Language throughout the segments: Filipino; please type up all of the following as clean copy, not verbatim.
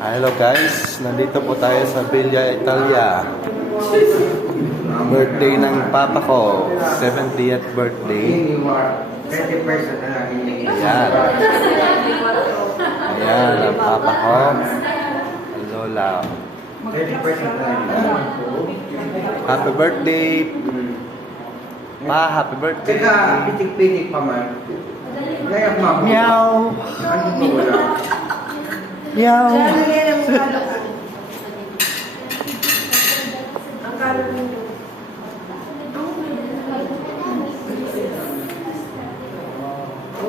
Hello guys, nandito po tayo sa Villa Italia. Birthday ng papa ko, 70th birthday. 30% na lang. Ayan. Ayan, ang papa ko. Lola. 30% na lang. Happy birthday. Pa, happy birthday. Kaya pitik-pitik pa man. Kaya mabot. Meow. Ano ba wala? Meow. Ang kalo nito.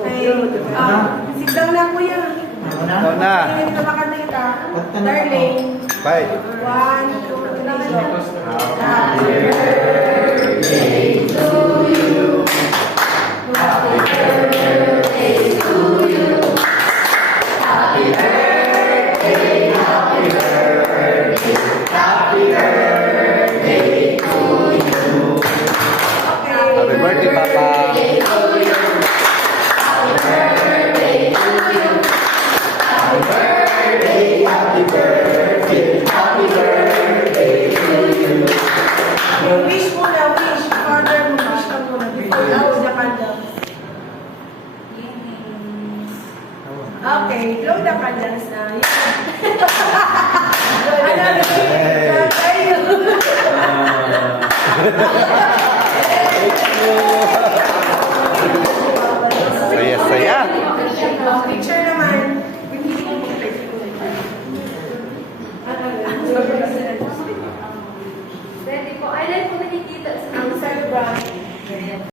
Okay. Sit down na kuya. Ikaw na. Hindi ka makakita. Darling. Bye. 1, 2, 3. Happy birthday to you. Happy birthday to you. Happy birthday, happy birthday, happy birthday to you. Happy birthday, Papa. Happy birthday to you. Happy birthday, happy birthday, happy birthday to you. Wish mo na, wish. Father mo, wish ka muna. Before blow the candles. Okay, blow the candles na. Saya-saya. Picture